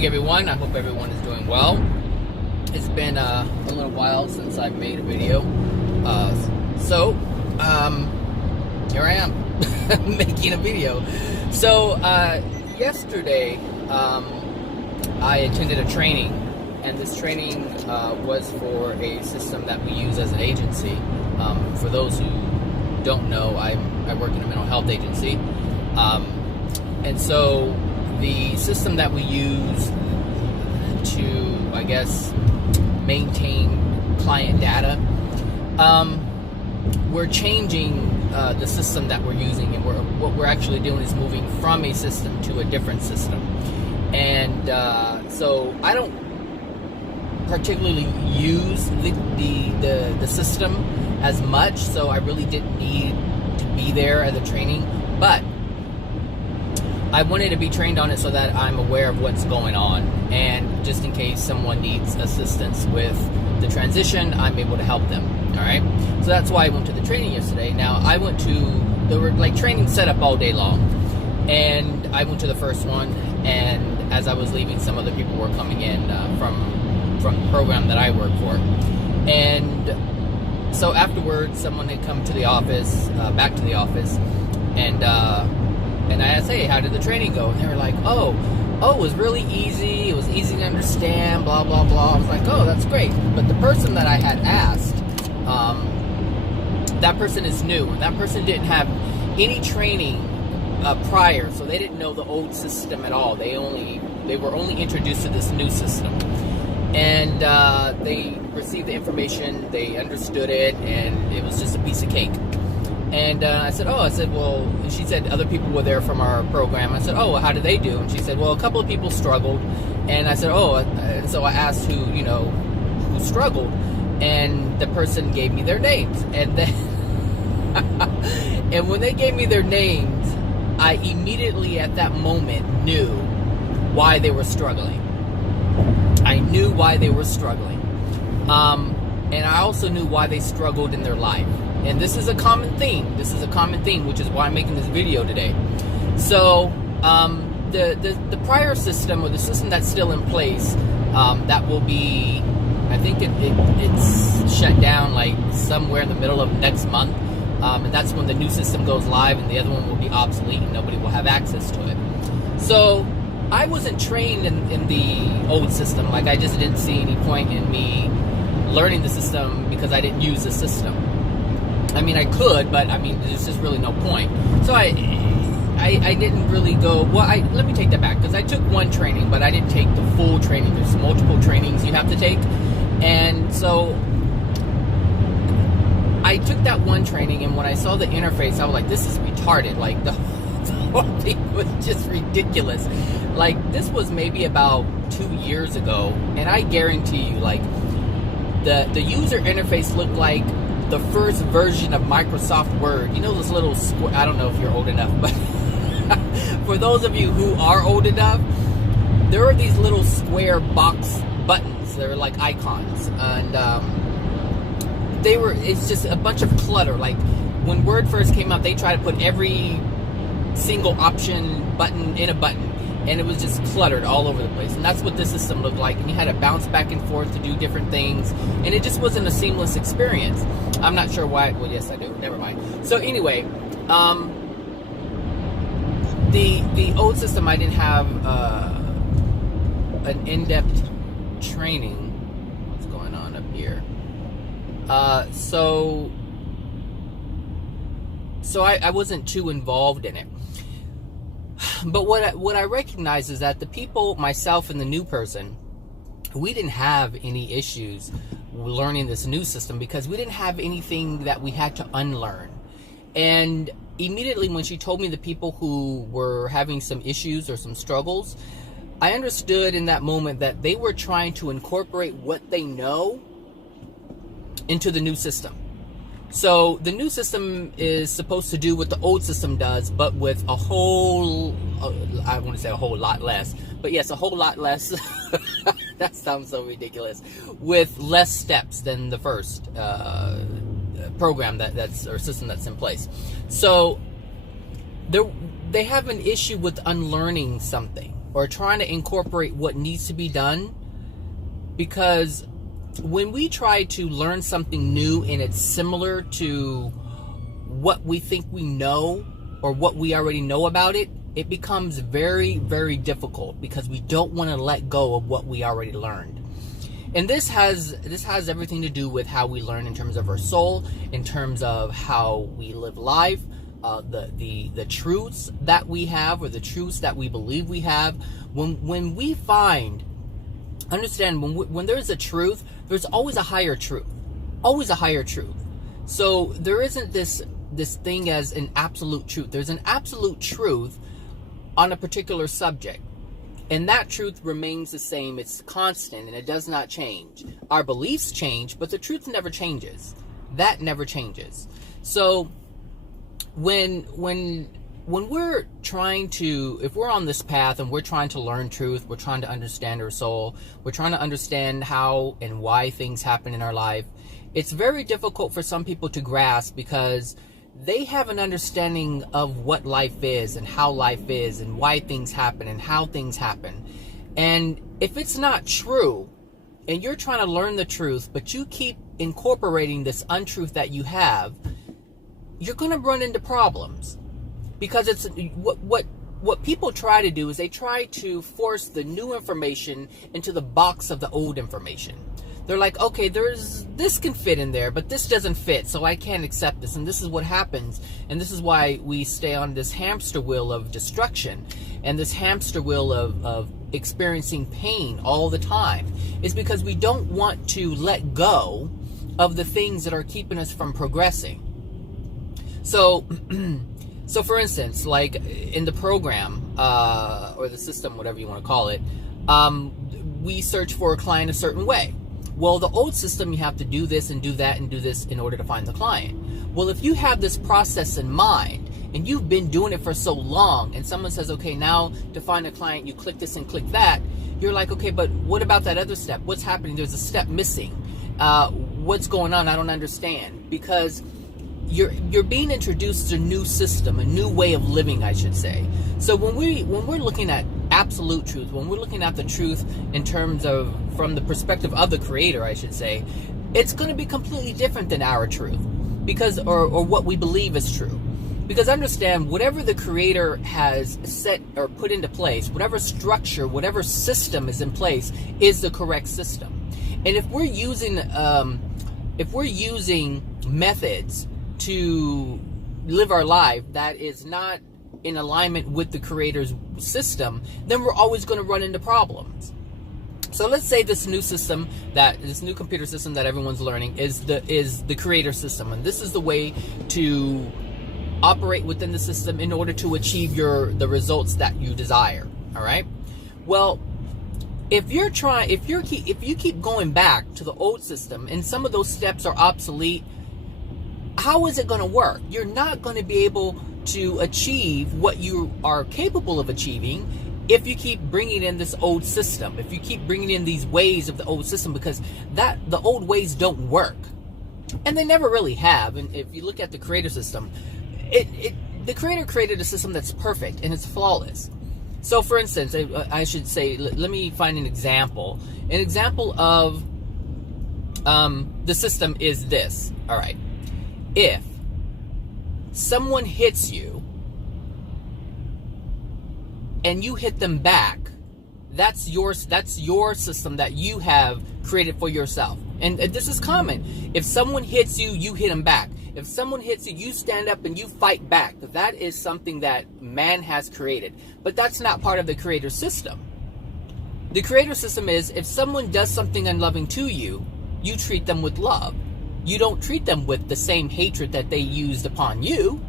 morning, everyone. I hope everyone is doing well. It's been a little while since I've made a video. Here I am making a video. So, yesterday, I attended a training, and this training was for a system that we use as an agency. For those who don't know, I work in a mental health agency. And so the system that we use to, I guess, maintain client data, we're changing the system that we're using, and what we're actually doing is moving from a system to a different system. And so I don't particularly use the system as much, so I really didn't need to be there at the training, but I wanted to be trained on it so that I'm aware of what's going on, and just in case someone needs assistance with the transition, I'm able to help them. All right, so that's why I went to the training yesterday. Now there were like training set up all day long, and I went to the first one, and as I was leaving, some other people were coming in from the program that I work for, and so afterwards, someone had come to the office, back to the office, and I asked, hey, how did the training go? And they were like, oh, it was really easy. It was easy to understand, blah, blah, blah. I was like, oh, that's great. But the person that I had asked, that person is new. And that person didn't have any training prior, so they didn't know the old system at all. They were only introduced to this new system. And they received the information, they understood it, and it was just a piece of cake. And I said, well, and she said other people were there from our program. I said, oh, well, how did they do? And she said, well, a couple of people struggled. And I said, and so I asked who struggled, and the person gave me their names. And then, and when they gave me their names, I immediately at that moment knew why they were struggling. I knew why they were struggling. And I also knew why they struggled in their life. And this is a common theme. Which is why I'm making this video today. So, the prior system, or the system that's still in place, that will be, I think it's shut down like somewhere in the middle of next month. And that's when the new system goes live, and the other one will be obsolete, and nobody will have access to it. So, I wasn't trained in the old system. Like, I just didn't see any point in me learning the system because I didn't use the system. I mean, I could, but I mean, there's just really no point. So I didn't really go. Well, let me take that back, because I took one training, but I didn't take the full training. There's multiple trainings you have to take, and so I took that one training. And when I saw the interface, I was like, "This is retarded!" Like the whole thing was just ridiculous. Like, this was maybe about 2 years ago, and I guarantee you, like the user interface looked like the first version of Microsoft Word. You know those little I don't know if you're old enough, but for those of you who are old enough, there are these little square box buttons. They're like icons, and it's just a bunch of clutter. Like, when Word first came out, they tried to put every single option button in a button, and it was just cluttered all over the place. And that's what this system looked like. And you had to bounce back and forth to do different things, and it just wasn't a seamless experience. I'm not sure why. Well, yes, I do. Never mind. So anyway, the old system, I didn't have an in-depth training. What's going on up here? So I wasn't too involved in it. But what I recognize is that the people, myself and the new person, we didn't have any issues learning this new system, because we didn't have anything that we had to unlearn. And immediately when she told me the people who were having some issues or some struggles, I understood in that moment that they were trying to incorporate what they know into the new system. So the new system is supposed to do what the old system does, but with I want to say a whole lot less, but yes, a whole lot less. That sounds so ridiculous. With less steps than the first program or system that's in place. So they have an issue with unlearning something. or trying to incorporate what needs to be done, because when we try to learn something new and it's similar to what we think we know or what we already know about it, it becomes very, very difficult because we don't want to let go of what we already learned. And this has everything to do with how we learn in terms of our soul, in terms of how we live life, the truths that we have, or the truths that we believe we have. When we understand when there's a truth, there's always a higher truth, always a higher truth. So there isn't this thing as an absolute truth. There's an absolute truth on a particular subject, and that truth remains the same. It's constant and it does not change. Our beliefs change, but the truth never changes. That never changes. So when we're trying to, if we're on this path and we're trying to learn truth, we're trying to understand our soul, we're trying to understand how and why things happen in our life, it's very difficult for some people to grasp because they have an understanding of what life is and how life is and why things happen and how things happen. And if it's not true and you're trying to learn the truth, but you keep incorporating this untruth that you have, you're going to run into problems. Because it's what people try to do is they try to force the new information into the box of the old information. They're like, okay, this can fit in there, but this doesn't fit, so I can't accept this. And this is what happens. And this is why we stay on this hamster wheel of destruction and this hamster wheel of experiencing pain all the time. Is because we don't want to let go of the things that are keeping us from progressing. So for instance, like in the program, or the system, whatever you want to call it, we search for a client a certain way. Well, the old system, you have to do this and do that and do this in order to find the client. Well, if you have this process in mind and you've been doing it for so long, and someone says, okay, now to find a client, you click this and click that, you're like, okay, but what about that other step? What's happening? There's a step missing. What's going on? I don't understand. Because you're being introduced to a new system, a new way of living, I should say. So when we're looking at absolute truth, when we're looking at the truth in terms of, from the perspective of the Creator, I should say, it's going to be completely different than our truth, because or what we believe is true. Because understand, whatever the Creator has set or put into place, whatever structure, whatever system is in place, is the correct system. And if we're using methods to live our life that is not in alignment with the Creator's system, then we're always going to run into problems. So let's say this new system, this new computer system that everyone's learning is the Creator system, and this is the way to operate within the system in order to achieve the results that you desire. All right. Well, if you keep going back to the old system and some of those steps are obsolete, how is it going to work? You're not going to be able to achieve what you are capable of achieving if you keep bringing in this old system, if you keep bringing in these ways of the old system, because the old ways don't work. And they never really have. And if you look at the Creator system, the Creator created a system that's perfect and it's flawless. So for instance, I should say, let me find an example. An example of the system is this. All right. If someone hits you and you hit them back, that's your system that you have created for yourself. And this is common. If someone hits you, you hit them back. If someone hits you, you stand up and you fight back. That is something that man has created. But that's not part of the Creator system. The Creator system is, if someone does something unloving to you, you treat them with love. You don't treat them with the same hatred that they used upon you.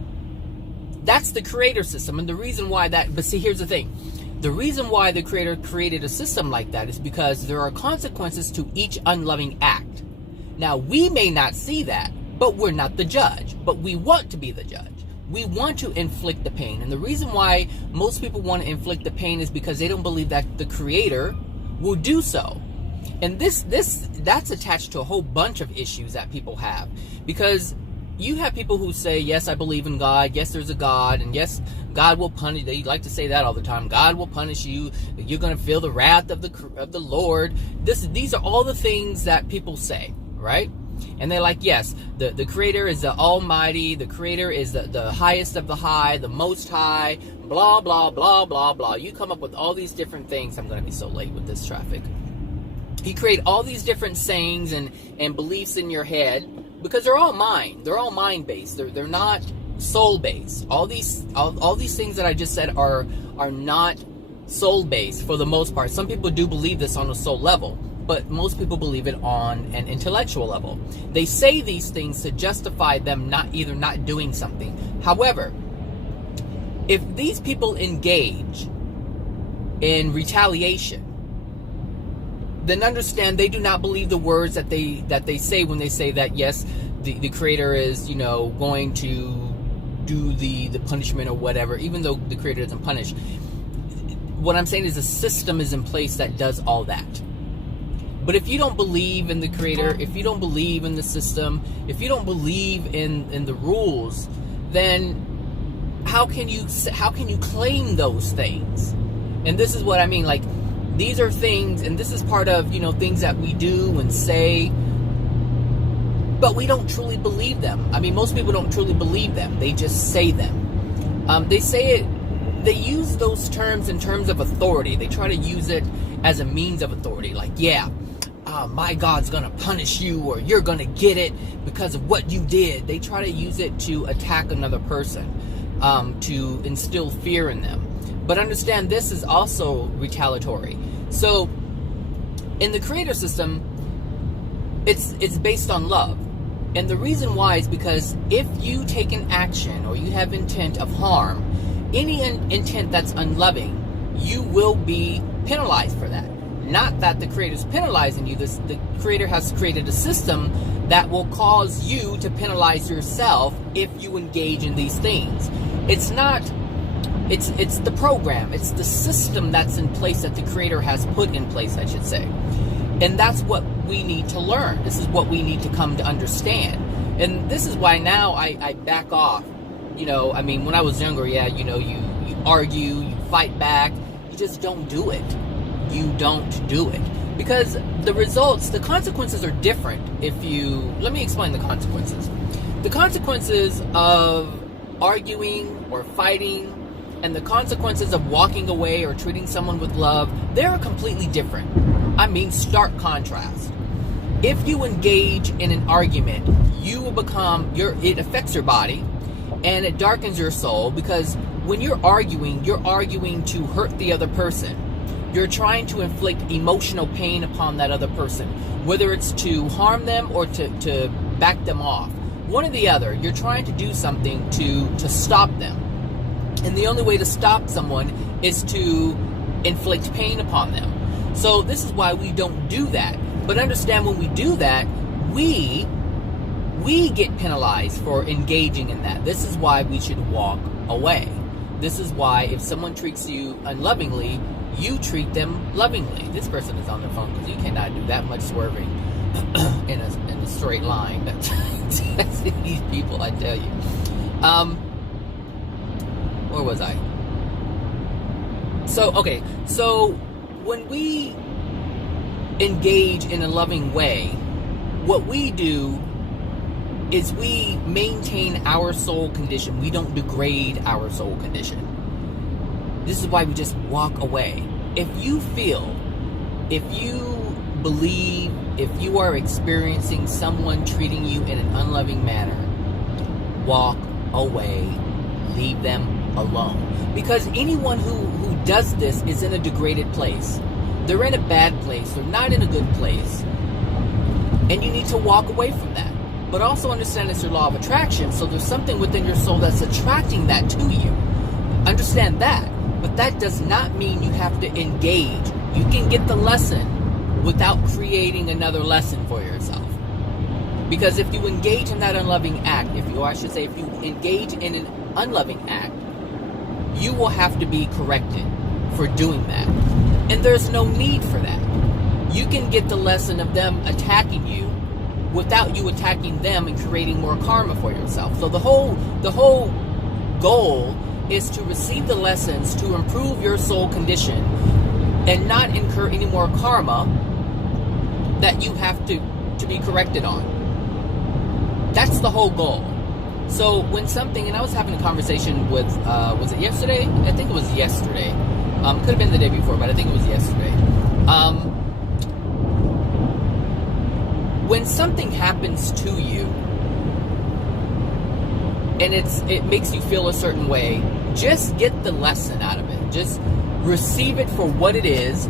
That's the Creator system. And the reason why but see, here's the thing. The reason why the Creator created a system like that is because there are consequences to each unloving act. Now, we may not see that, but we're not the judge. But we want to be the judge. We want to inflict the pain. And the reason why most people want to inflict the pain is because they don't believe that the Creator will do so. And that's attached to a whole bunch of issues that people have. Because you have people who say, yes, I believe in God. Yes, there's a God. And yes, God will punish. They like to say that all the time. God will punish you. You're going to feel the wrath of the Lord. These are all the things that people say, right? And they're like, yes, the Creator is the Almighty. The Creator is the highest of the high, the Most High, blah, blah, blah, blah, blah. You come up with all these different things. I'm going to be so late with this traffic. You create all these different sayings and beliefs in your head because they're all mind. They're all mind-based. They're not soul-based. All these things that I just said are not soul-based for the most part. Some people do believe this on a soul level, but most people believe it on an intellectual level. They say these things to justify them not doing something. However, if these people engage in retaliation, then understand they do not believe the words that they say when they say that, yes, the Creator is, going to do the punishment or whatever, even though the Creator doesn't punish. What I'm saying is a system is in place that does all that. But if you don't believe in the Creator, if you don't believe in the system, if you don't believe in the rules, then how can you claim those things? And this is what I mean, like, these are things, and this is part of, things that we do and say, but we don't truly believe them. I mean, most people don't truly believe them. They just say them. They say it, they use those terms in terms of authority. They try to use it as a means of authority. Like, yeah, my God's going to punish you, or you're going to get it because of what you did. They try to use it to attack another person, to instill fear in them. But understand, this is also retaliatory. So, in the Creator system, it's based on love. And the reason why is because if you take an action or you have intent of harm, any intent that's unloving, you will be penalized for that. Not that the Creator's penalizing you. The Creator has created a system that will cause you to penalize yourself if you engage in these things. It's not... It's the program, it's the system that's in place that the Creator has put in place, I should say. And that's what we need to learn. This is what we need to come to understand. And this is why now I back off. I mean, when I was younger, yeah, you argue, you fight back. You just don't do it. You don't do it. Because the consequences are different let me explain the consequences. The consequences of arguing or fighting and the consequences of walking away or treating someone with love, they're completely different. I mean, stark contrast. If you engage in an argument, you will it affects your body and it darkens your soul, because when you're arguing to hurt the other person. You're trying to inflict emotional pain upon that other person, whether it's to harm them or to back them off. One or the other, you're trying to do something to stop them. And the only way to stop someone is to inflict pain upon them. So this is why we don't do that. But understand, when we do that, we get penalized for engaging in that. This is why we should walk away. This is why if someone treats you unlovingly, you treat them lovingly. This person is on their phone because you cannot do that much swerving in a straight line. That's these people, I tell you. Where was I? So when we engage in a loving way, what we do is we maintain our soul condition. We don't degrade our soul condition. This is why we just walk away. If you feel, if you believe, if you are experiencing someone treating you in an unloving manner, walk away. Leave them alone. Because anyone who does this is in a degraded place. They're in a bad place. They're not in a good place. And you need to walk away from that. But also understand it's your law of attraction. So there's something within your soul that's attracting that to you. Understand that. But that does not mean you have to engage. You can get the lesson without creating another lesson for yourself. Because if you engage in that unloving act, if you engage in an unloving act, you will have to be corrected for doing that. And there's no need for that. You can get the lesson of them attacking you without you attacking them and creating more karma for yourself. So the whole goal is to receive the lessons to improve your soul condition and not incur any more karma that you have to be corrected on. That's the whole goal. So when something, and I was having a conversation with, was it yesterday? I think it was yesterday. Could have been the day before, but I think it was yesterday. When something happens to you, and it makes you feel a certain way, just get the lesson out of it. Just receive it for what it is.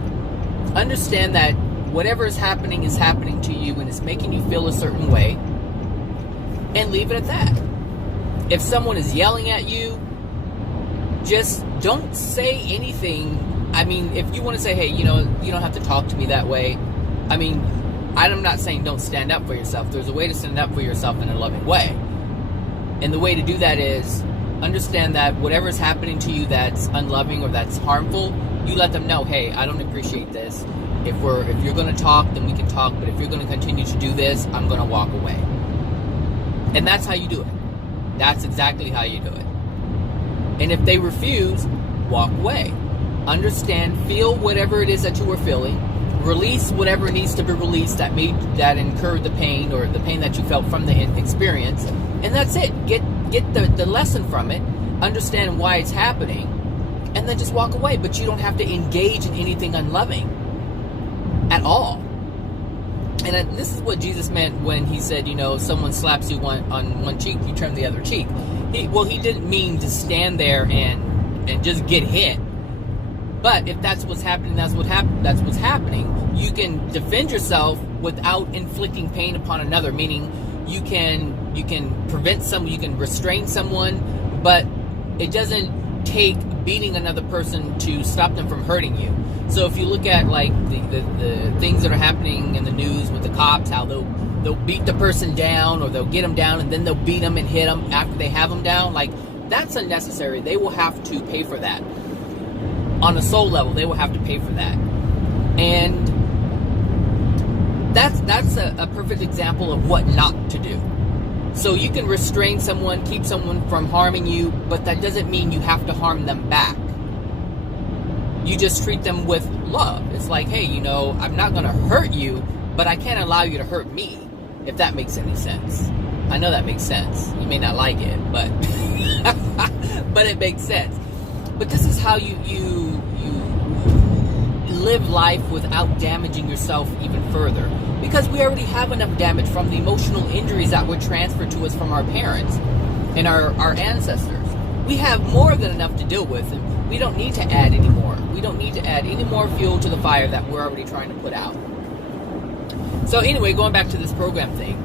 Understand that whatever is happening to you and it's making you feel a certain way, and leave it at that. If someone is yelling at you, just don't say anything. I mean, if you want to say, hey, you don't have to talk to me that way. I mean, I'm not saying don't stand up for yourself. There's a way to stand up for yourself in a loving way. And the way to do that is understand that whatever is happening to you that's unloving or that's harmful, you let them know, hey, I don't appreciate this. If you're going to talk, then we can talk. But if you're going to continue to do this, I'm going to walk away. And that's how you do it. That's exactly how you do it. And if they refuse, walk away. Understand, feel whatever it is that you were feeling. Release whatever needs to be released that incurred the pain or the pain that you felt from the experience. And that's it. Get the lesson from it. Understand why it's happening. And then just walk away. But you don't have to engage in anything unloving at all. And this is what Jesus meant when he said, someone slaps you on one cheek, you turn the other cheek. He didn't mean to stand there and just get hit. But if that's what's happening, that's what's happening. You can defend yourself without inflicting pain upon another. Meaning, you can prevent someone, you can restrain someone, but it doesn't take beating another person to stop them from hurting you. So if you look at like the things that are happening in the news with the cops, how they'll beat the person down or they'll get them down and then they'll beat them and hit them after they have them down, like that's unnecessary. They will have to pay for that. On a soul level, they will have to pay for that. And that's a perfect example of what not to do. So you can restrain someone, keep someone from harming you, but that doesn't mean you have to harm them back. You just treat them with love. It's like, hey, I'm not going to hurt you, but I can't allow you to hurt me, if that makes any sense. I know that makes sense. You may not like it, but but it makes sense. But this is how you live life without damaging yourself even further. Because we already have enough damage from the emotional injuries that were transferred to us from our parents and our ancestors. We have more than enough to deal with, and we don't need to add any more. We don't need to add any more fuel to the fire that we're already trying to put out. So anyway, going back to this program thing.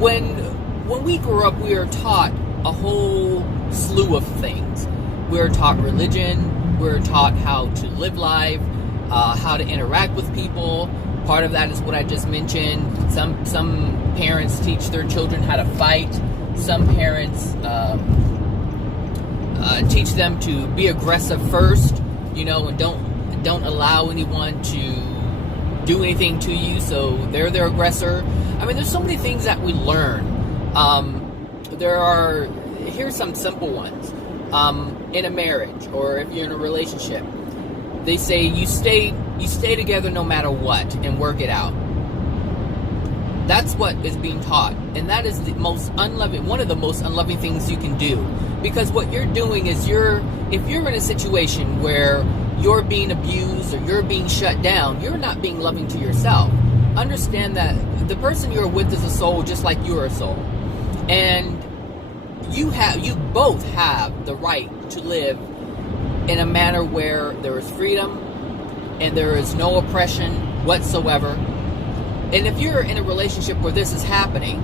When we grew up, we were taught a whole slew of things. We were taught religion. We were taught how to live life, how to interact with people. Part of that is what I just mentioned. Some parents teach their children how to fight. Some parents teach them to be aggressive first, and don't allow anyone to do anything to you, so they're their aggressor. I mean, there's so many things that we learn. Here's some simple ones. In a marriage, or if you're in a relationship, they say you stay together no matter what and work it out. That's what is being taught, and that is one of the most unloving things you can do. Because what you're doing is if you're in a situation where you're being abused or you're being shut down, you're not being loving to yourself. Understand that the person you're with is a soul just like you're a soul. And you both have the right to live in a manner where there is freedom and there is no oppression whatsoever. And if you're in a relationship where this is happening,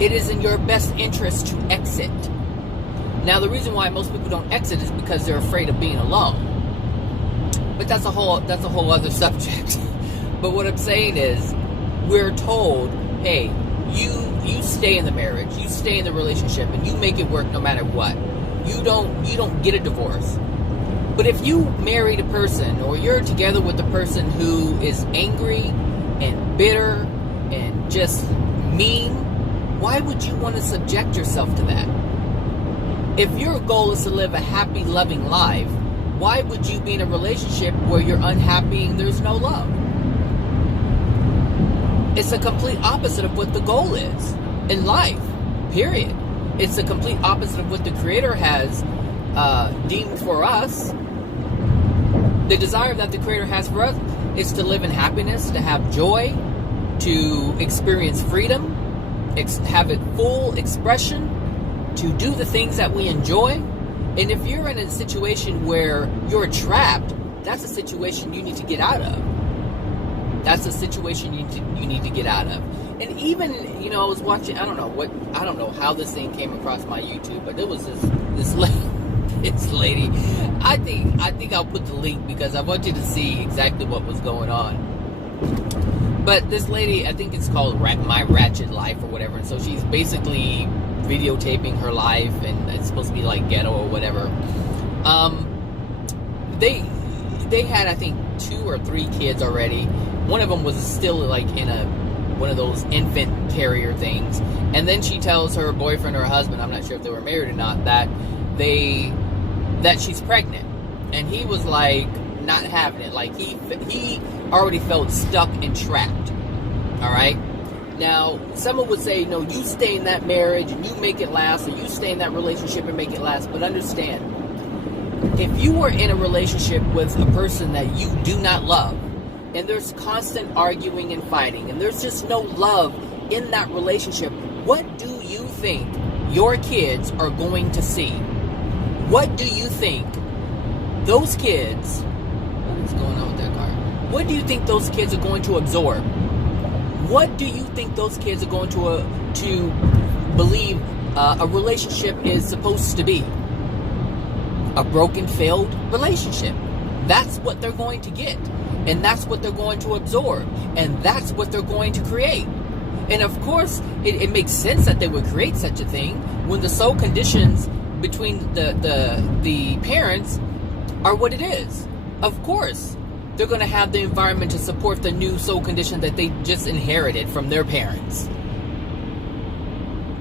it is in your best interest to exit. Now, the reason why most people don't exit is because they're afraid of being alone. But that's a whole other subject. But what I'm saying is, we're told, hey, you stay in the marriage, you stay in the relationship, and you make it work no matter what. You don't get a divorce. But if you married a person or you're together with a person who is angry, and bitter and just mean, why would you want to subject yourself to that? If your goal is to live a happy, loving life, why would you be in a relationship where you're unhappy and there's no love? It's the complete opposite of what the goal is in life, period. It's the complete opposite of what the Creator has deemed for us. The desire that the Creator has for us is to live in happiness, to have joy, to experience freedom, have a full expression, to do the things that we enjoy. And if you're in a situation where you're trapped, that's a situation you need to get out of. That's a situation you need to get out of. And even, I was watching, I don't know how this thing came across my YouTube, but there was this lady. I think I'll put the link because I want you to see exactly what was going on. But this lady, I think it's called My Ratchet Life or whatever. And so she's basically videotaping her life, and it's supposed to be like ghetto or whatever. They had, I think, 2 or 3 kids already. One of them was still like in one of those infant carrier things. And then she tells her boyfriend or her husband, I'm not sure if they were married or not, that she's pregnant. And he was like not having it. Like he already felt stuck and trapped. All right. Now, someone would say, no, you stay in that marriage and you make it last, or you stay in that relationship and make it last. But understand, if you are in a relationship with a person that you do not love, and there's constant arguing and fighting, and there's just no love in that relationship, what do you think your kids are going to see? What do you think those kids, what's going on with that car? What do you think those kids are going to absorb? What do you think those kids are going to believe a relationship is supposed to be? A broken, failed relationship. That's what they're going to get. And that's what they're going to absorb. And that's what they're going to create. And of course, it makes sense that they would create such a thing when the soul conditions between the parents are what it is. Of course, they're going to have the environment to support the new soul condition that they just inherited from their parents.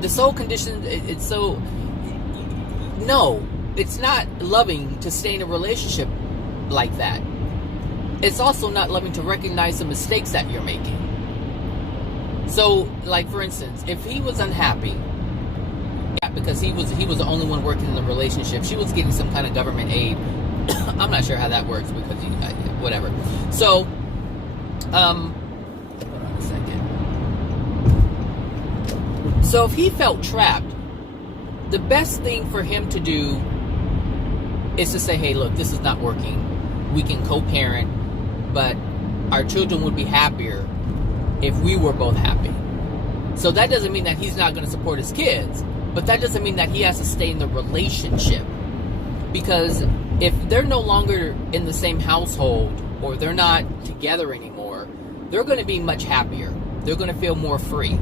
The soul condition, it's so... No, it's not loving to stay in a relationship like that. It's also not loving to recognize the mistakes that you're making. So, like for instance, if he was unhappy, because he was the only one working in the relationship, she was getting some kind of government aid. I'm not sure how that works because whatever. So, hold on a second. So if he felt trapped, the best thing for him to do is to say, hey, look, this is not working. We can co-parent, but our children would be happier if we were both happy. So that doesn't mean that he's not going to support his kids, but that doesn't mean that he has to stay in the relationship. Because if they're no longer in the same household, or they're not together anymore, they're going to be much happier. They're going to feel more free.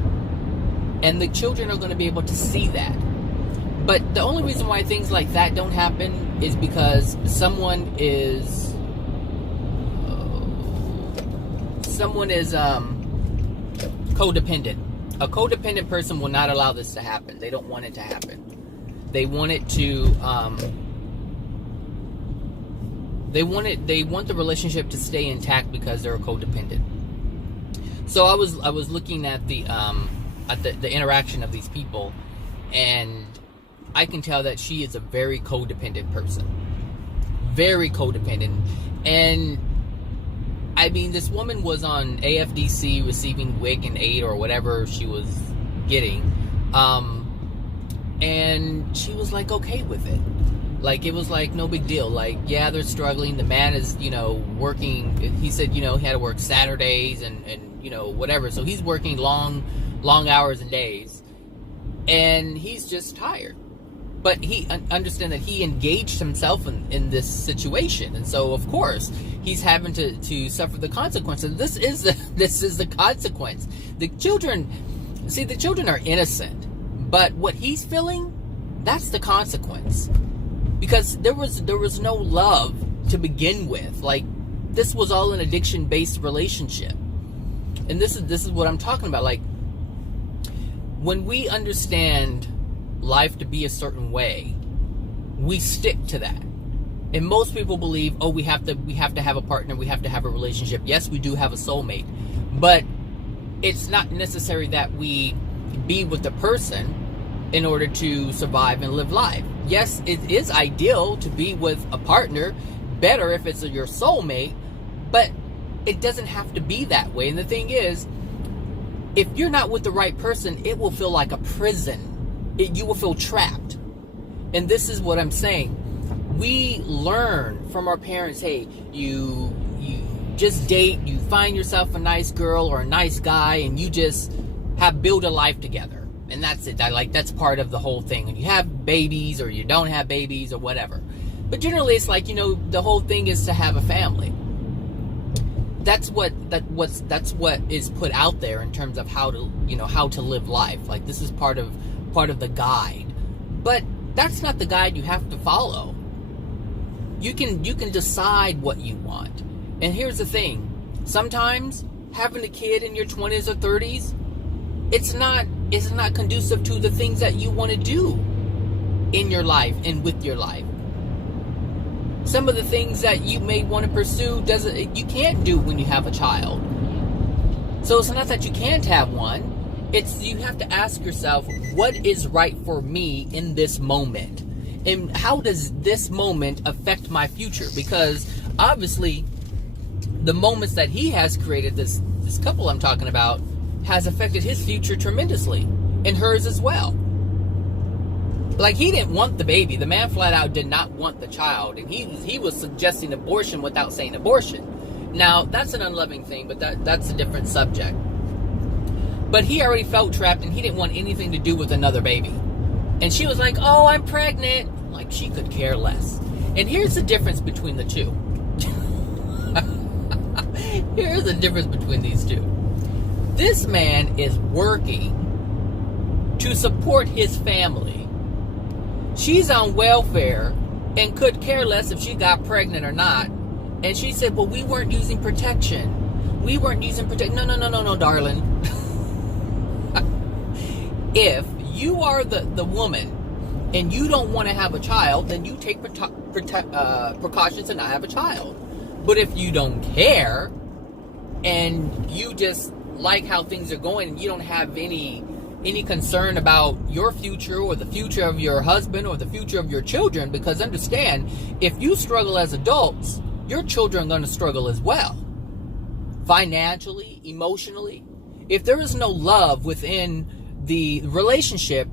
And the children are going to be able to see that. But the only reason why things like that don't happen is because someone is codependent. A codependent person will not allow this to happen. They don't want it to happen. They want it to they want the relationship to stay intact because they're codependent. So I was looking at the interaction of these people, and I can tell that she is a very codependent person. Very codependent. And I mean, this woman was on AFDC receiving WIC and aid or whatever she was getting. And she was like okay with it. Like, it was like no big deal. Like, yeah, they're struggling. The man is, working. He said, he had to work Saturdays and whatever. So he's working long hours and days. And he's just tired. But he understand that he engaged himself in this situation, and so of course he's having to suffer the consequences. This is the consequence. The children are innocent, but what he's feeling, that's the consequence, because there was no love to begin with. Like, this was all an addiction-based relationship, And this is what I'm talking about. Like, when we understand life to be a certain way, we stick to that. And most people believe, oh, we have to have a partner, we have to have a relationship. Yes, we do have a soulmate, but it's not necessary that we be with the person in order to survive and live life. Yes, it is ideal to be with a partner, better if it's your soulmate, but it doesn't have to be that way. And the thing is, if you're not with the right person, it will feel like a prison. You will feel trapped. And this is what I'm saying. We learn from our parents, hey, you just date, you find yourself a nice girl or a nice guy, and you just build a life together. And that's it. That's part of the whole thing. And you have babies or you don't have babies or whatever. But generally it's like, the whole thing is to have a family. That's what is put out there in terms of how to live life. Like, this is part of the guide. But that's not the guide you have to follow. You can decide what you want. And here's the thing. Sometimes having a kid in your 20s or 30s, it's not conducive to the things that you want to do in your life and with your life. Some of the things that you may want to pursue you can't do when you have a child. So it's not that you can't have one. It's you have to ask yourself, what is right for me in this moment? And how does this moment affect my future? Because obviously the moments that he has created, this couple I'm talking about, has affected his future tremendously, and hers as well. Like, he didn't want the baby. The man flat out did not want the child, and he was suggesting abortion without saying abortion. Now, that's an unloving thing, but that's a different subject. But he already felt trapped, and he didn't want anything to do with another baby. And she was like, oh, I'm pregnant. Like, she could care less. And here's the difference between the two. Here's the difference between these two. This man is working to support his family. She's on welfare and could care less if she got pregnant or not. And she said, well, we weren't using protection. We weren't using protection. No, darling. If you are the woman and you don't want to have a child, then you take precautions to not have a child. But if you don't care and you just like how things are going and you don't have any concern about your future or the future of your husband or the future of your children, because understand, if you struggle as adults, your children are going to struggle as well. Financially, emotionally. If there is no love within the relationship,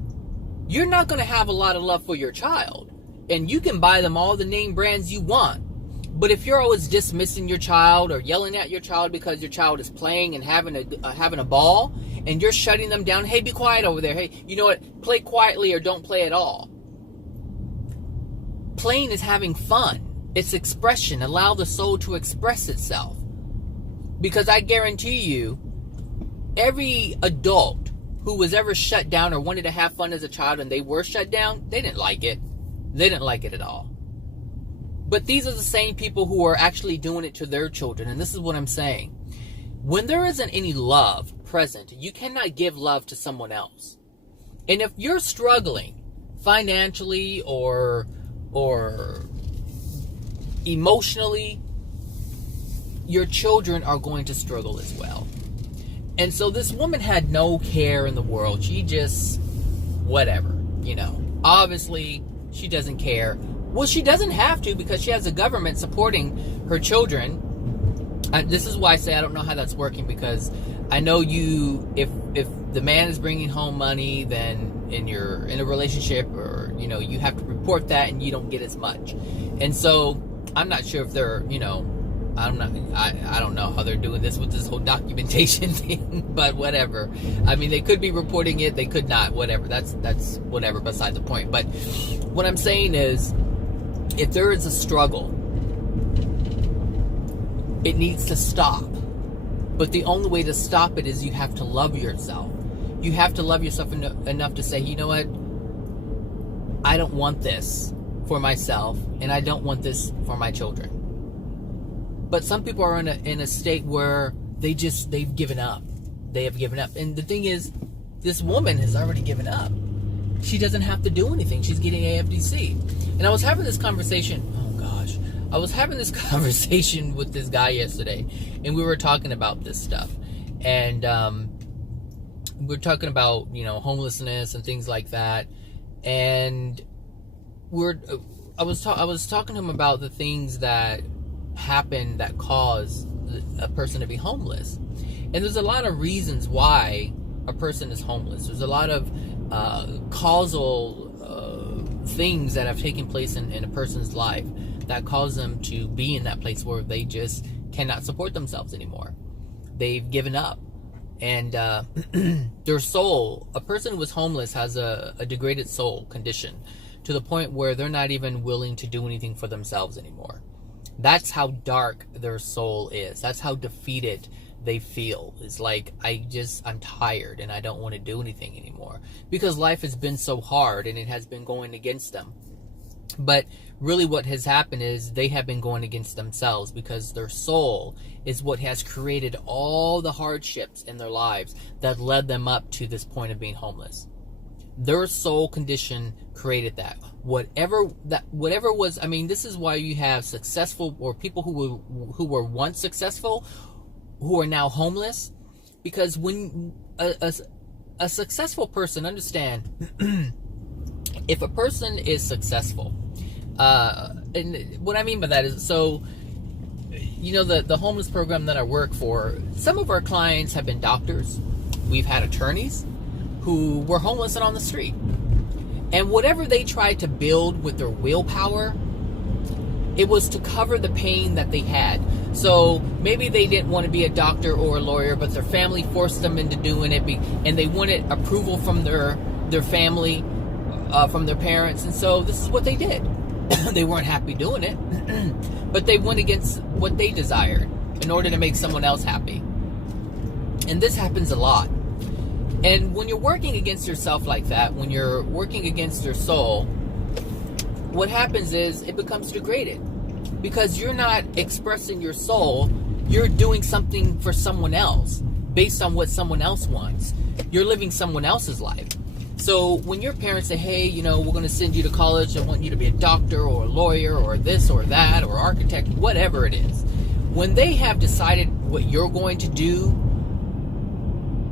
you're not going to have a lot of love for your child. And you can buy them all the name brands you want. But if you're always dismissing your child or yelling at your child because your child is playing and having a ball, and you're shutting them down, hey, be quiet over there. Hey, you know what? Play quietly or don't play at all. Playing is having fun. It's expression. Allow the soul to express itself. Because I guarantee you, every adult who was ever shut down or wanted to have fun as a child and they were shut down, they didn't like it. They didn't like it at all. But these are the same people who are actually doing it to their children. And this is what I'm saying. When there isn't any love present, you cannot give love to someone else. And if you're struggling financially or emotionally, your children are going to struggle as well. And so this woman had no care in the world. She just, whatever, Obviously, she doesn't care. Well, she doesn't have to, because she has a government supporting her children. This is why I say I don't know how that's working, because I know if the man is bringing home money, then you're in a relationship, or you have to report that, and you don't get as much. And so I'm not sure if they're I don't know how they're doing this with this whole documentation thing, but whatever. I mean, they could be reporting it, they could not, whatever. That's whatever, beside the point. But what I'm saying is, if there is a struggle, it needs to stop. But the only way to stop it is you have to love yourself. You have to love yourself enough to say, you know what? I don't want this for myself, and I don't want this for my children. But some people are in a state where they've given up. They have given up. And the thing is, this woman has already given up. She doesn't have to do anything. She's getting AFDC. And I was having this conversation. Oh gosh. I was having this conversation with this guy yesterday, and we were talking about this stuff. And we're talking about, homelessness and things like that. And I was talking to him about the things that happen that cause a person to be homeless. And there's a lot of reasons why a person is homeless. There's a lot of causal things that have taken place in a person's life that cause them to be in that place where they just cannot support themselves anymore. They've given up. And their soul, a person who is homeless has a degraded soul condition to the point where they're not even willing to do anything for themselves anymore. That's how dark their soul is. That's how defeated they feel. It's like, I'm tired and I don't want to do anything anymore because life has been so hard and it has been going against them. But really what has happened is they have been going against themselves because their soul is what has created all the hardships in their lives that led them up to this point of being homeless. Their soul condition created that. Whatever was, this is why you have successful or people who were once successful who are now homeless, because when a successful person, understand, if a person is successful, and what I mean by that is, so, the homeless program that I work for, some of our clients have been doctors. We've had attorneys who were homeless and on the street. And whatever they tried to build with their willpower, it was to cover the pain that they had. So maybe they didn't want to be a doctor or a lawyer, but their family forced them into doing it, and they wanted approval from their family, from their parents. And so this is what they did. They weren't happy doing it, but they went against what they desired in order to make someone else happy. And this happens a lot. And when you're working against yourself like that, when you're working against your soul, what happens is it becomes degraded because you're not expressing your soul. You're doing something for someone else based on what someone else wants. You're living someone else's life. So when your parents say, hey, we're going to send you to college. I want you to be a doctor or a lawyer or this or that or architect, whatever it is. When they have decided what you're going to do,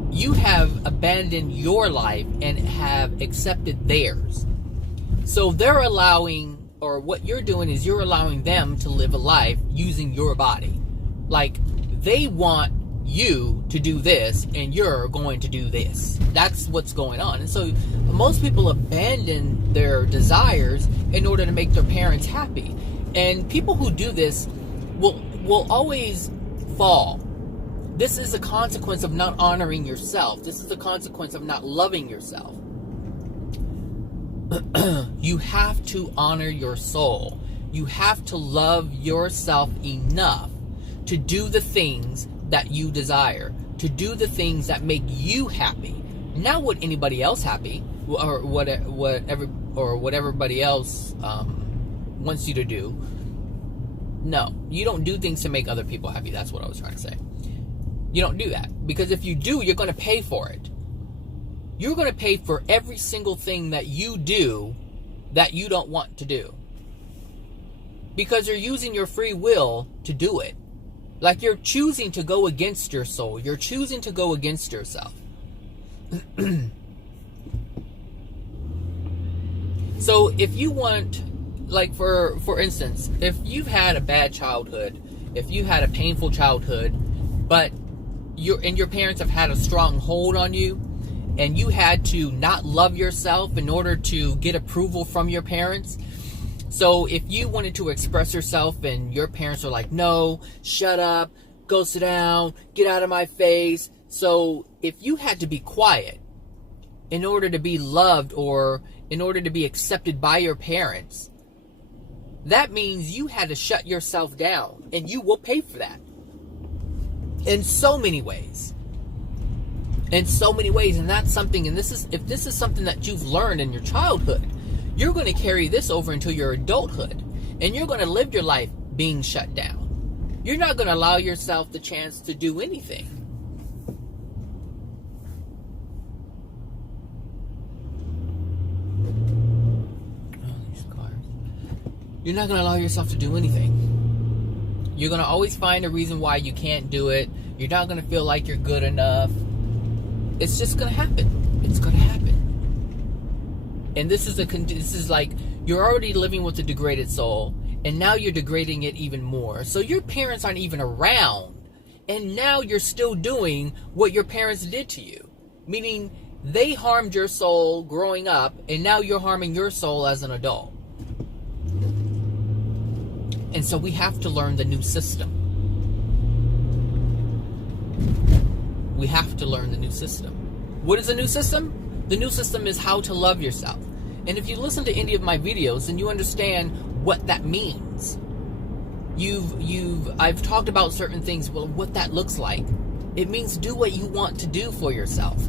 you have abandoned your life and have accepted theirs. So they're allowing, or what you're doing is you're allowing them to live a life using your body. Like, they want you to do this and you're going to do this. That's what's going on. And so most people abandon their desires in order to make their parents happy. And people who do this will always fall. This is a consequence of not honoring yourself. This is a consequence of not loving yourself. You have to honor your soul. You have to love yourself enough to do the things that you desire, to do the things that make you happy, not what anybody else happy, or what everybody else wants you to do. No, you don't do things to make other people happy. That's what I was trying to say. You don't do that, because if you do, you're going to pay for it. You're going to pay for every single thing that you do that you don't want to do, because you're using your free will to do it. Like, you're choosing to go against your soul. You're choosing to go against yourself. So if you want, like, for instance, if you've had a bad childhood, if you had a painful childhood, but your parents have had a strong hold on you, and you had to not love yourself in order to get approval from your parents. So if you wanted to express yourself and your parents are like, no, shut up, go sit down, get out of my face. So if you had to be quiet in order to be loved or in order to be accepted by your parents, that means you had to shut yourself down, and you will pay for that in so many ways. In so many ways. And that's something, and if this is something that you've learned in your childhood, you're going to carry this over into your adulthood, and you're going to live your life being shut down. you're not going to allow yourself the chance to do anything. You're not going to allow yourself to do anything. You're going to always find a reason why you can't do it. You're not going to feel like you're good enough. It's just going to happen. It's going to happen. And this is like you're already living with a degraded soul, and now you're degrading it even more. So your parents aren't even around, and now you're still doing what your parents did to you. Meaning they harmed your soul growing up, and now you're harming your soul as an adult. And so we have to learn the new system. We have to learn the new system. What is the new system? The new system is how to love yourself. And if you listen to any of my videos, then you understand what that means. I've talked about certain things, well, what that looks like. It means do what you want to do for yourself.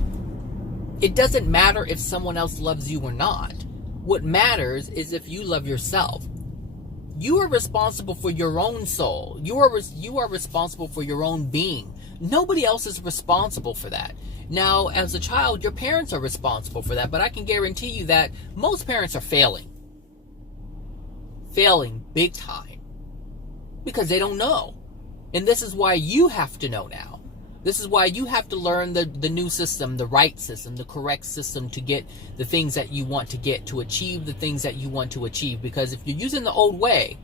It doesn't matter if someone else loves you or not. What matters is if you love yourself. You are responsible for your own soul. You are responsible for your own being. Nobody else is responsible for that. Now, as a child, your parents are responsible for that, but I can guarantee you that most parents are failing. Failing big time. Because they don't know. And this is why you have to know now. This is why you have to learn the new system, the right system, the correct system to get the things that you want to get, to achieve the things that you want to achieve. Because if you're using the old way,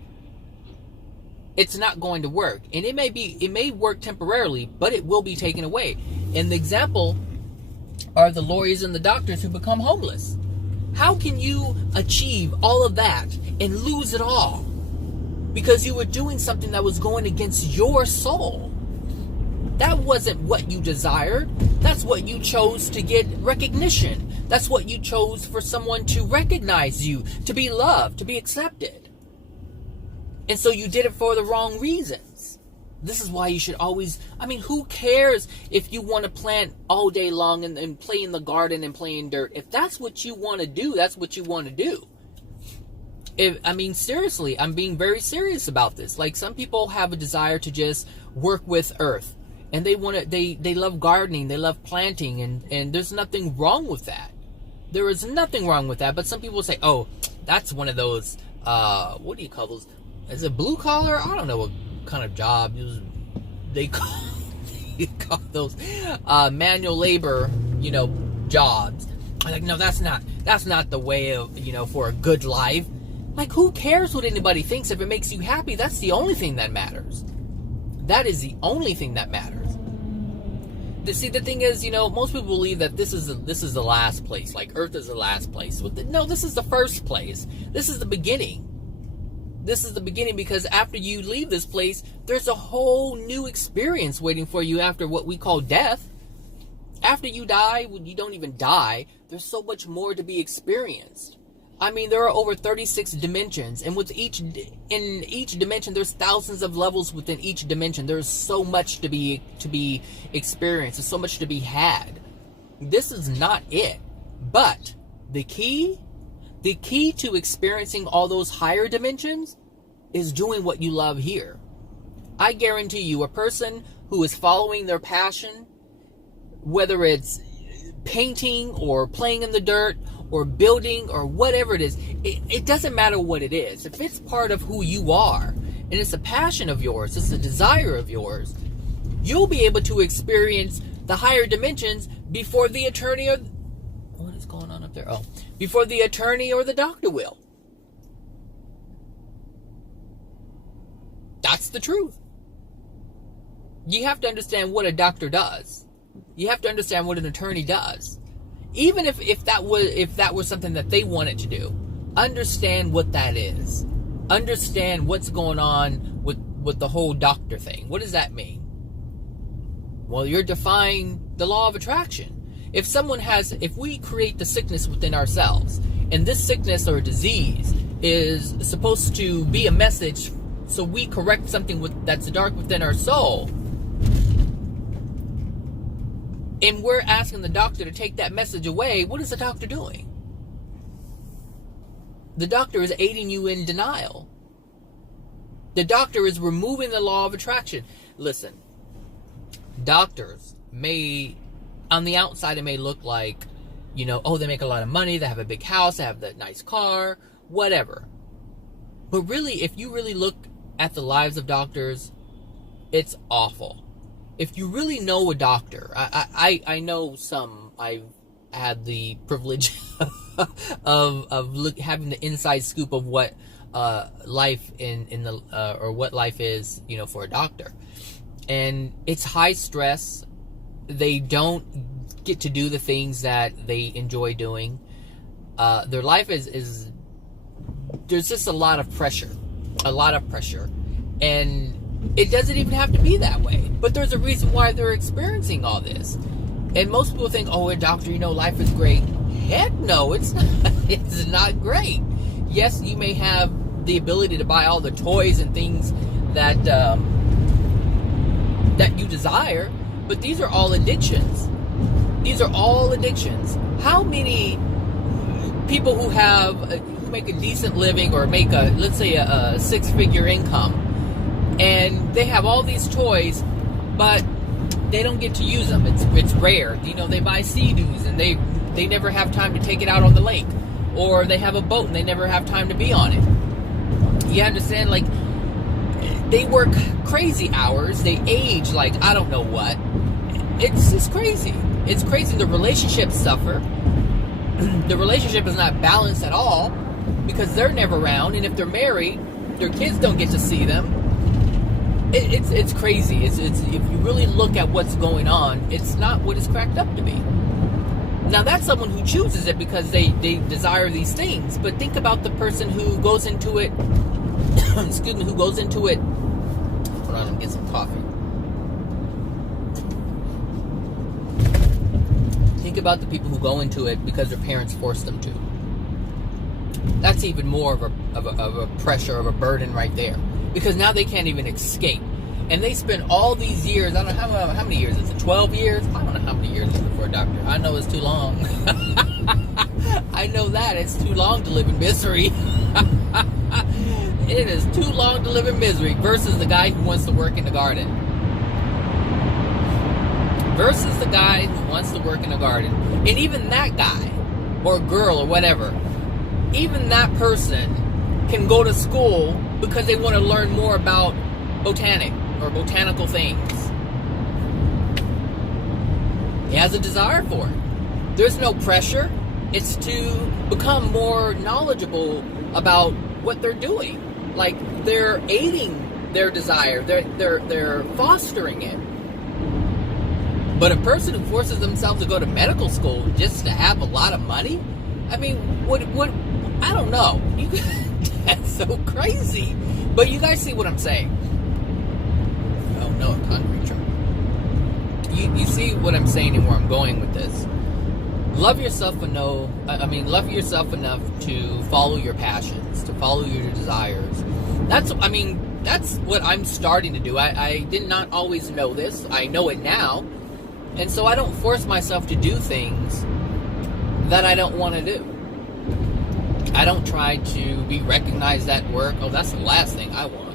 it's not going to work. And it may work temporarily, but it will be taken away. And the example are the lawyers and the doctors who become homeless. How can you achieve all of that and lose it all? Because you were doing something that was going against your soul. That wasn't what you desired. That's what you chose to get recognition. That's what you chose for someone to recognize you, to be loved, to be accepted. And so you did it for the wrong reasons. This is why you should always, who cares if you want to plant all day long and play in the garden and play in dirt? If that's what you want to do, that's what you want to do. Seriously, I'm being very serious about this. Like, some people have a desire to just work with earth. And they love gardening, they love planting, and there's nothing wrong with that. There is nothing wrong with that. But some people say, oh, that's one of those, what do you call those? Is it blue collar? I don't know what kind of job they call those manual labor, jobs. I'm like, no, that's not the way of, for a good life. Like, who cares what anybody thinks? If it makes you happy, that's the only thing that matters. That is the only thing that matters. See, the thing is, most people believe that this is the last place. Like, Earth is the last place. No, this is the first place. This is the beginning. This is the beginning, because after you leave this place, there's a whole new experience waiting for you after what we call death. After you die, you don't even die. There's so much more to be experienced. There are over 36 dimensions, and in each dimension, there's thousands of levels within each dimension. There's so much to be experienced. There's so much to be had. This is not it. But the key to experiencing all those higher dimensions is doing what you love here. I guarantee you, a person who is following their passion, whether it's painting or playing in the dirt or building or whatever it is, it doesn't matter what it is. If it's part of who you are, and it's a passion of yours, it's a desire of yours, you'll be able to experience the higher dimensions before the attorney or... What is going on up there? Oh, before the attorney or the doctor will. That's the truth. You have to understand what a doctor does. You have to understand what an attorney does. Even if that was something that they wanted to do, understand what that is. Understand what's going on with the whole doctor thing. What does that mean? Well, you're defying the law of attraction. If we create the sickness within ourselves, and this sickness or disease is supposed to be a message, so we correct something that's dark within our soul, and we're asking the doctor to take that message away, what is the doctor doing? The doctor is aiding you in denial. The doctor is removing the law of attraction. Listen, doctors may, on the outside, it may look like, they make a lot of money, they have a big house, they have that nice car, whatever. But really, if you really look at the lives of doctors, it's awful. If you really know a doctor, I know some. I've had the privilege of having the inside scoop of what life or what life is, for a doctor. And it's high stress. They don't get to do the things that they enjoy doing. Their life is there's just a lot of pressure. And it doesn't even have to be that way. But there's a reason why they're experiencing all this. And most people think, a doctor, life is great. Heck no, it's not. It's not great. Yes, you may have the ability to buy all the toys and things that that you desire, but these are all addictions. How many people who make a decent living or make let's say a six-figure income, and they have all these toys, but they don't get to use them. It's rare. They buy Sea-Doos and they never have time to take it out on the lake, or they have a boat and they never have time to be on it. You understand? Like, they work crazy hours. They age like I don't know what. It's just crazy. It's crazy. The relationships suffer. The relationship is not balanced at all because they're never around, and if they're married, their kids don't get to see them. It's crazy. It's if you really look at what's going on, it's not what it's cracked up to be. Now that's someone who chooses it because they desire these things. But think about the person who goes into it. Excuse me, who goes into it. Hold on, let me get some coffee. Think about the people who go into it because their parents forced them to. That's even more of a pressure, of a burden right there. Because now they can't even escape. And they spend all these years, I don't know how many years is it, 12 years? I don't know how many years is it for a doctor. I know it's too long. I know that. It's too long to live in misery. It is too long to live in misery versus the guy who wants to work in the garden. Versus the guy who wants to work in the garden. And even that guy, or girl, or whatever, even that person can go to school because they want to learn more about botanical things. He has a desire for it. There's no pressure. It's to become more knowledgeable about what they're doing. Like, they're aiding their desire. They're fostering it. But a person who forces themselves to go to medical school just to have a lot of money, I mean, what I don't know. That's so crazy. But you guys see what I'm saying. Oh no, a concrete truck. You see what I'm saying and where I'm going with this. Love yourself enough to follow your passions, to follow your desires. That's what I'm starting to do. I did not always know this. I know it now. And so I don't force myself to do things that I don't want to do. I don't try to be recognized at work. Oh, that's the last thing I want.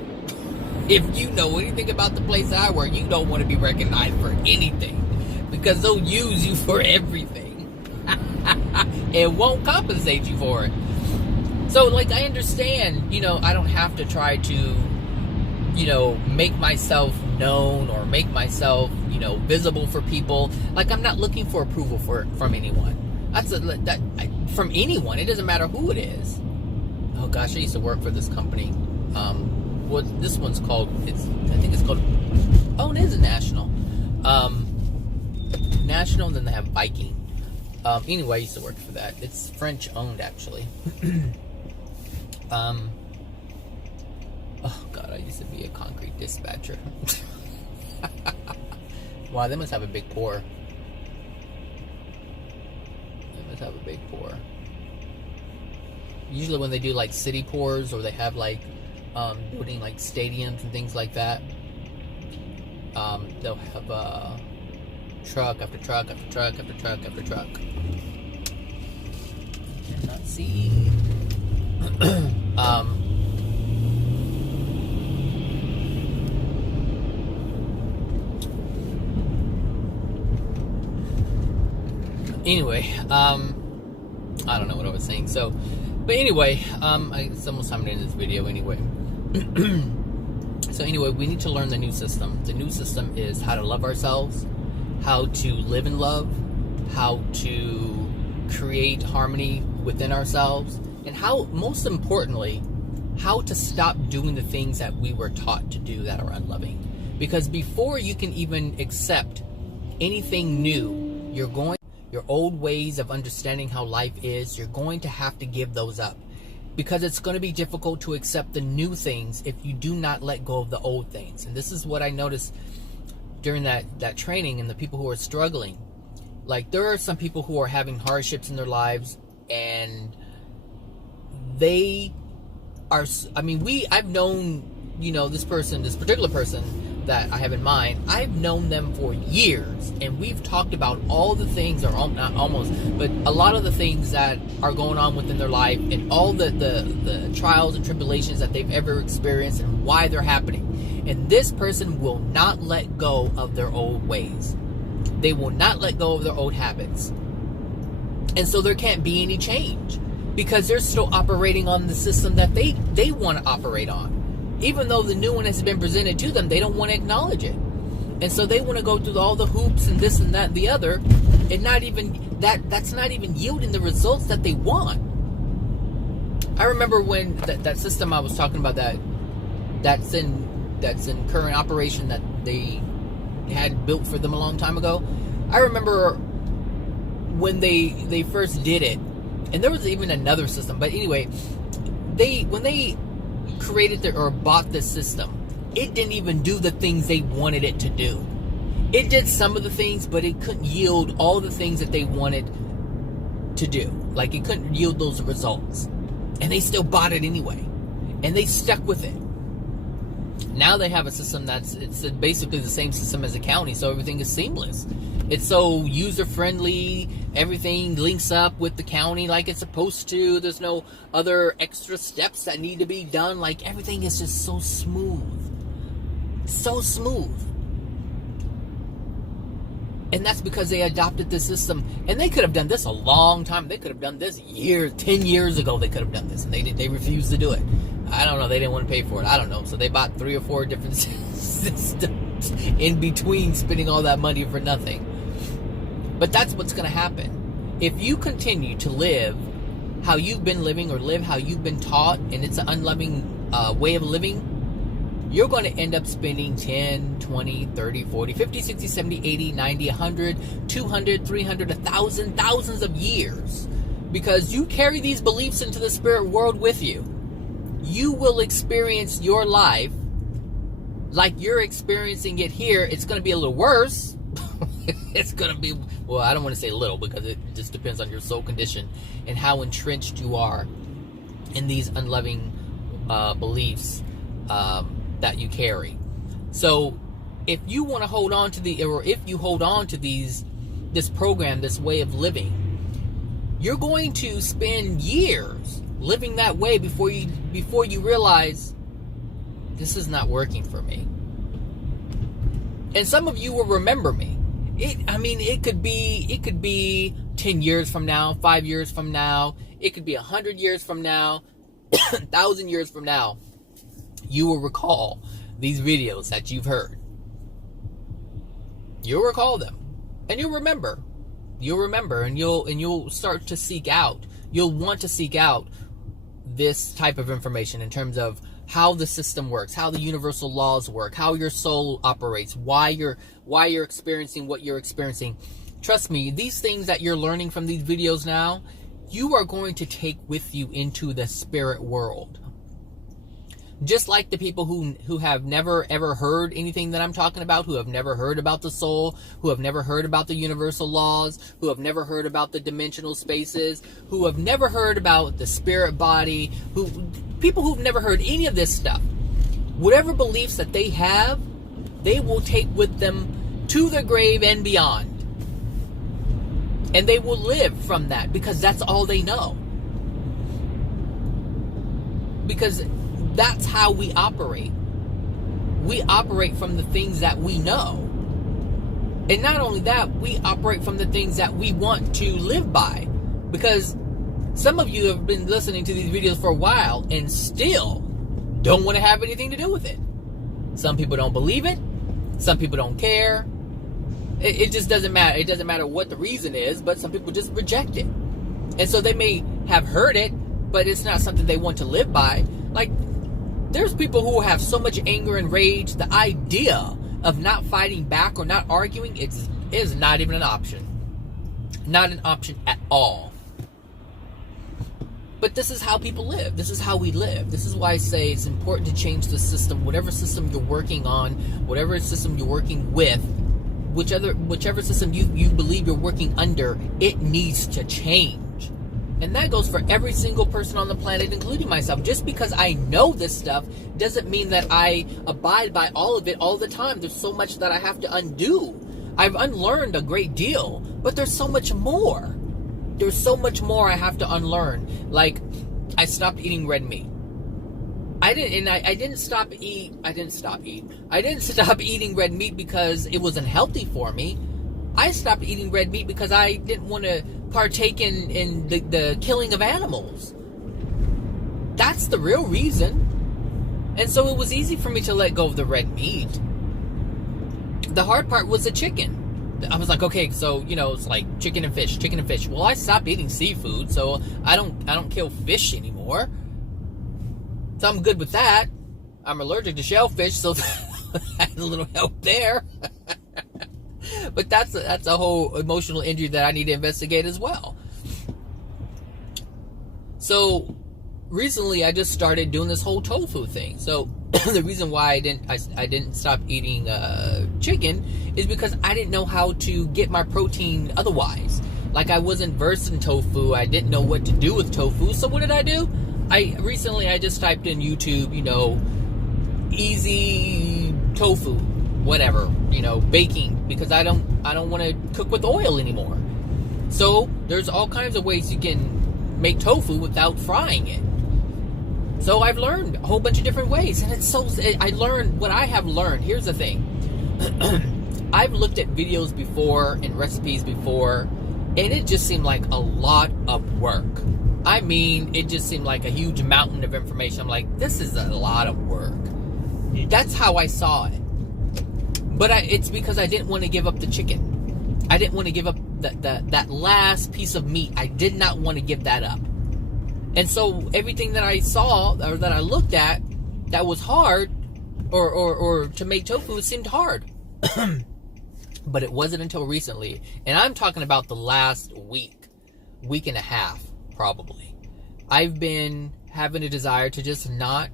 If you know anything about the place that I work, you don't want to be recognized for anything. Because they'll use you for everything. It won't compensate you for it. So, I understand, I don't have to try to, make myself known or make myself, visible for people. I'm not looking for approval from anyone. From anyone. It doesn't matter who it is. Oh gosh, I used to work for this company. This one's called, I think it's called, it is a National. National, and then they have Viking. Anyway, I used to work for that. It's French owned, actually. Oh god, I used to be a concrete dispatcher. Wow, they must have a big pour. Have a big pour. Usually when they do city pours, or they have building stadiums and things like that, they'll have truck after truck after truck after truck after truck. Cannot see. Anyway, I don't know what I was saying. So, but anyway, it's almost time to end this video anyway. So anyway, we need to learn the new system. The new system is how to love ourselves, how to live in love, how to create harmony within ourselves, and how, most importantly, how to stop doing the things that we were taught to do that are unloving. Because before you can even accept anything new, your old ways of understanding how life is, you're going to have to give those up. Because it's going to be difficult to accept the new things if you do not let go of the old things. And this is what I noticed during that training, and the people who are struggling. Like, there are some people who are having hardships in their lives, and they are, I've known, this particular person that I have in mind, I've known them for years, and we've talked about all the things, or not almost, but a lot of the things that are going on within their life, and all the trials and tribulations that they've ever experienced, and why they're happening. And this person will not let go of their old ways. They will not let go of their old habits. And so there can't be any change, because they're still operating on the system that they want to operate on. Even though the new one has been presented to them, they don't want to acknowledge it. And so they want to go through all the hoops and this and that and the other, and that's not even yielding the results that they want. I remember when that system I was talking about, that's in current operation, that they had built for them a long time ago. I remember when they first did it, and there was even another system, but anyway, when they created or bought this system, it didn't even do the things they wanted it to do. It did some of the things, but it couldn't yield all the things that they wanted to do. Like, it couldn't yield those results. And they still bought it anyway. And they stuck with it. Now they have a system it's basically the same system as a county, so everything is seamless. It's so user-friendly. Everything links up with the county like it's supposed to. There's no other extra steps that need to be done. Like, everything is just so smooth. So smooth. And that's because they adopted this system. And they could have done this a long time. They could have done this 10 years ago. They could have done this. And they refused to do it. I don't know. They didn't want to pay for it. I don't know. So they bought 3 or 4 different systems in between, spending all that money for nothing. But that's what's going to happen. If you continue to live how you've been living, or live how you've been taught, and it's an unloving way of living, you're going to end up spending 10, 20, 30, 40, 50, 60, 70, 80, 90, 100, 200, 300, 1,000, thousands of years. Because you carry these beliefs into the spirit world with you. You will experience your life like you're experiencing it here. It's going to be a little worse. It's going to be, well, I don't want to say little, because it just depends on your soul condition and how entrenched you are in these unloving beliefs that you carry. So if you want to hold on to if you hold on to this program, this way of living, you're going to spend years living that way before you realize this is not working for me. And some of you will remember me. It could be 10 years from now, 5 years from now. It could be 100 years from now, 1,000 years from now. You will recall these videos that you've heard. You'll recall them, and you'll remember. And you'll start to seek out. You'll want to seek out this type of information in terms of how the system works, how the universal laws work, how your soul operates, why you're experiencing what you're experiencing. Trust me, these things that you're learning from these videos now, you are going to take with you into the spirit world. Just like the people who have never ever heard anything that I'm talking about, who have never heard about the soul, who have never heard about the universal laws, who have never heard about the dimensional spaces, who have never heard about the spirit body, people who've never heard any of this stuff. Whatever beliefs that they have, they will take with them to the grave and beyond. And they will live from that, because that's all they know. Because that's how we operate. We operate from the things that we know. And not only that, we operate from the things that we want to live by. Because some of you have been listening to these videos for a while and still don't want to have anything to do with it. Some people don't believe it. Some people don't care. It just doesn't matter. It doesn't matter what the reason is, but some people just reject it. And so they may have heard it, but it's not something they want to live by. Like, there's people who have so much anger and rage, the idea of not fighting back or not arguing is not even an option. Not an option at all. But this is how people live. This is how we live. This is why I say it's important to change the system. Whatever system you're working on, whatever system you're working with, whichever system you believe you're working under, it needs to change. And that goes for every single person on the planet, including myself. Just because I know this stuff doesn't mean that I abide by all of it all the time. There's so much that I have to undo. I've unlearned a great deal, but there's so much more. There's so much more I have to unlearn. Like, I stopped eating red meat. I didn't stop eating red meat because it wasn't healthy for me. I stopped eating red meat because I didn't want to partake in the killing of animals. That's the real reason. And so it was easy for me to let go of the red meat. The hard part was the chicken. I was like, okay, so, it's like chicken and fish. Well, I stopped eating seafood, so I don't kill fish anymore. So I'm good with that. I'm allergic to shellfish, so that's a little help there. But that's a whole emotional injury that I need to investigate as well. So recently I just started doing this whole tofu thing. So the reason why I didn't stop eating chicken is because I didn't know how to get my protein otherwise. Like, I wasn't versed in tofu. I didn't know what to do with tofu. So what did I do? I just typed in YouTube, easy tofu, whatever, baking, because I don't want to cook with oil anymore. So there's all kinds of ways you can make tofu without frying it. So I've learned a whole bunch of different ways, and I learned what I have learned. Here's the thing. I've looked at videos before and recipes before, and it just seemed like a lot of work. I mean, it just seemed like a huge mountain of information. I'm like, this is a lot of work. That's how I saw it. But it's because I didn't want to give up the chicken. I didn't want to give up that last piece of meat. I did not want to give that up. And so everything that I saw or that I looked at that was hard or to make tofu, it seemed hard. But it wasn't until recently. And I'm talking about the last week and a half, probably. I've been having a desire to just I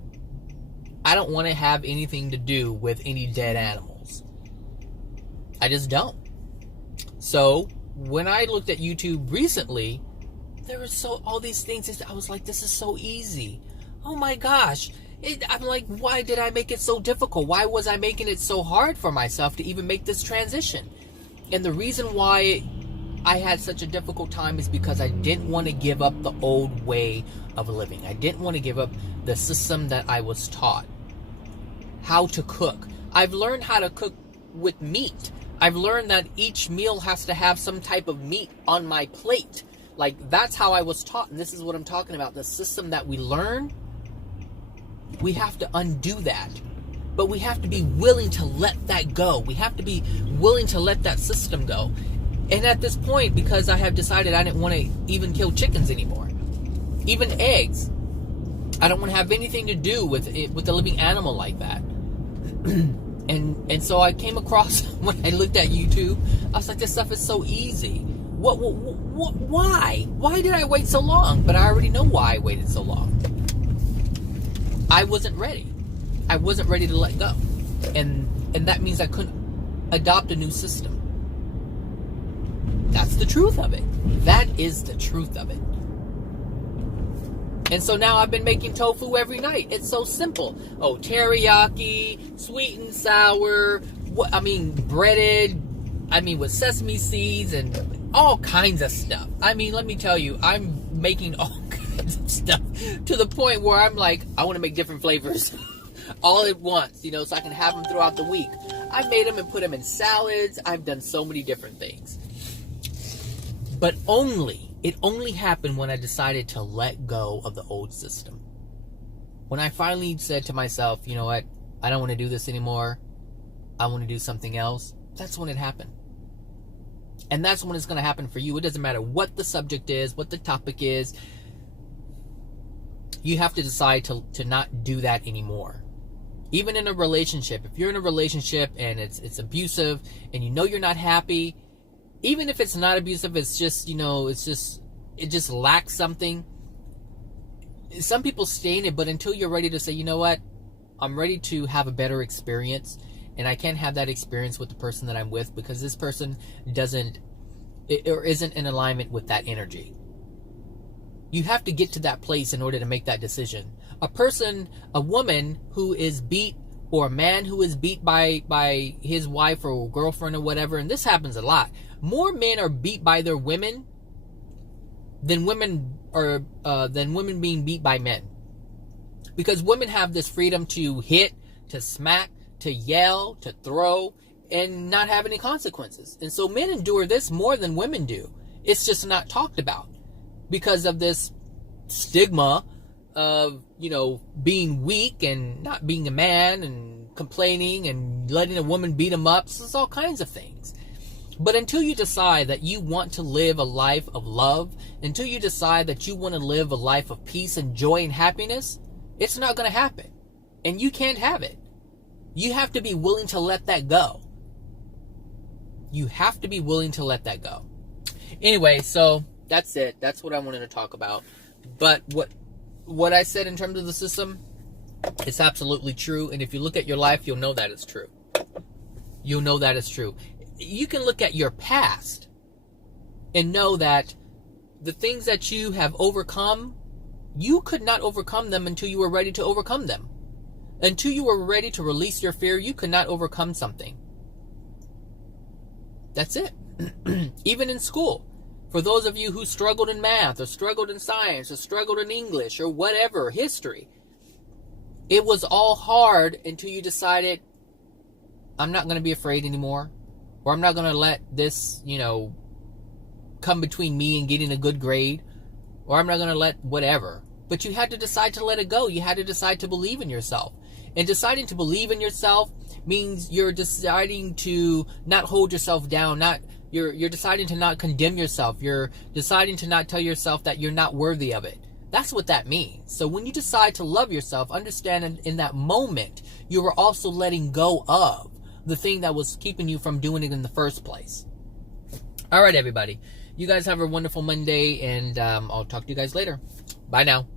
don't want to have anything to do with any dead animals. I just don't. So when I looked at YouTube recently, there were all these things. I was like, this is so easy. Oh my gosh. I'm like, why did I make it so difficult? Why was I making it so hard for myself to even make this transition? And the reason why I had such a difficult time is because I didn't want to give up the old way of living. I didn't want to give up the system that I was taught. How to cook. I've learned how to cook with meat. I've learned that each meal has to have some type of meat on my plate. Like, that's how I was taught, and this is what I'm talking about. The system that we learn, we have to undo that. But we have to be willing to let that go. We have to be willing to let that system go. And at this point, because I have decided I didn't want to even kill chickens anymore, even eggs, I don't want to have anything to do with a living animal like that. And so I came across, when I looked at YouTube, I was like, this stuff is so easy. Why? Why did I wait so long? But I already know why I waited so long. I wasn't ready. I wasn't ready to let go. And that means I couldn't adopt a new system. That's the truth of it. That is the truth of it. And so now I've been making tofu every night. It's so simple. Oh, teriyaki, sweet and sour, breaded, with sesame seeds and all kinds of stuff. Let me tell you, I'm making all kinds of stuff to the point where I'm like, I want to make different flavors all at once, so I can have them throughout the week. I've made them and put them in salads. I've done so many different things. But it only happened when I decided to let go of the old system. When I finally said to myself, you know what, I don't want to do this anymore. I want to do something else. That's when it happened. And that's when it's going to happen for you. It doesn't matter what the subject is, what the topic is. You have to decide to not do that anymore. Even in a relationship, if you're in a relationship and it's abusive and you know you're not happy, even if it's not abusive, it's just, it just lacks something. Some people stay in it, but until you're ready to say, you know what, I'm ready to have a better experience, and I can't have that experience with the person that I'm with because this person isn't in alignment with that energy. You have to get to that place in order to make that decision. A woman who is beat, or a man who is beat by his wife or girlfriend or whatever, and this happens a lot. More men are beat by their women than women being beat by men. Because women have this freedom to hit, to smack, to yell, to throw, and not have any consequences. And so men endure this more than women do. It's just not talked about because of this stigma of, being weak and not being a man and complaining and letting a woman beat him up. So it's all kinds of things. But until you decide that you want to live a life of love, until you decide that you want to live a life of peace and joy and happiness, it's not going to happen. And you can't have it. You have to be willing to let that go. You have to be willing to let that go. Anyway, so that's it. That's what I wanted to talk about. But what I said in terms of the system, it's absolutely true. And if you look at your life, you'll know that it's true. You'll know that it's true. You can look at your past and know that the things that you have overcome, you could not overcome them until you were ready to overcome them. Until you were ready to release your fear, you could not overcome something. That's it. Even in school, for those of you who struggled in math or struggled in science or struggled in English or whatever, history, it was all hard until you decided, I'm not going to be afraid anymore. Or I'm not going to let this, come between me and getting a good grade. Or I'm not going to let whatever. But you had to decide to let it go. You had to decide to believe in yourself. And deciding to believe in yourself means you're deciding to not hold yourself down. You're deciding to not condemn yourself. You're deciding to not tell yourself that you're not worthy of it. That's what that means. So when you decide to love yourself, understand in that moment, you are also letting go of the thing that was keeping you from doing it in the first place. All right, everybody. You guys have a wonderful Monday, and I'll talk to you guys later. Bye now.